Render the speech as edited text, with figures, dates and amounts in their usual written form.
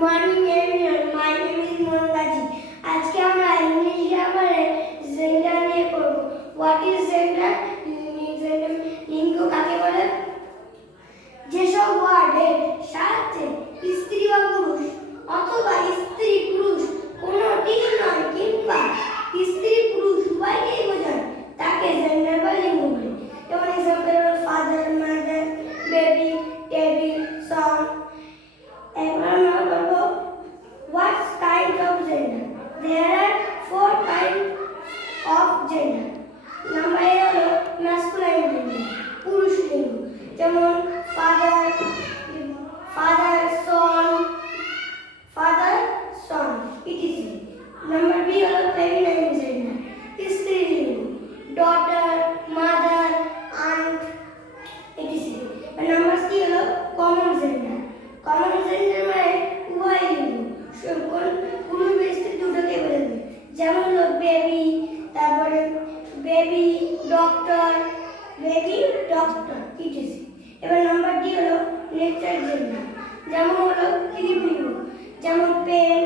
morning everyone. My name is Mondaji. আজকে আমরা English গ্রামারে gender নিয়ে পড়ব। What is gender? লিঙ্গ কাকে বলে? যেসব ওয়ার্ডের সাথে স্ত্রী বা পুরুষ অথবা স্ত্রী পুরুষ কোনটি নয় কিংবা স্ত্রী পুরুষ উভয়কেই বোঝায় তাকে জেন্ডার বা লিঙ্গ বলে। যেমন এক্সাম্পল হলো ফাদার, মাদার, বেবি, টেবিল, সন। এবার আমরা বলবো what kind of gender? There are 4 kinds of gender. Number A হলো masculine gender, পুরুষ লিঙ্গ, যেমন father, son, etc. Number B হলো feminine gender, স্ত্রী লিঙ্গ, daughter, mother, aunt, etc. Number C হলো common gender. common gender মানে উভয় লিঙ্গ, পুরুষ বা স্ত্রী দুটোকে বোঝাবে, যেমন হলো বেবি, তারপরে বেবি ডক্টর, etc. এবার নাম্বার ডি হলো নেচার জেন্ডার, যেমন হলো ত্রিলিঙ্গ, যেমন পেন,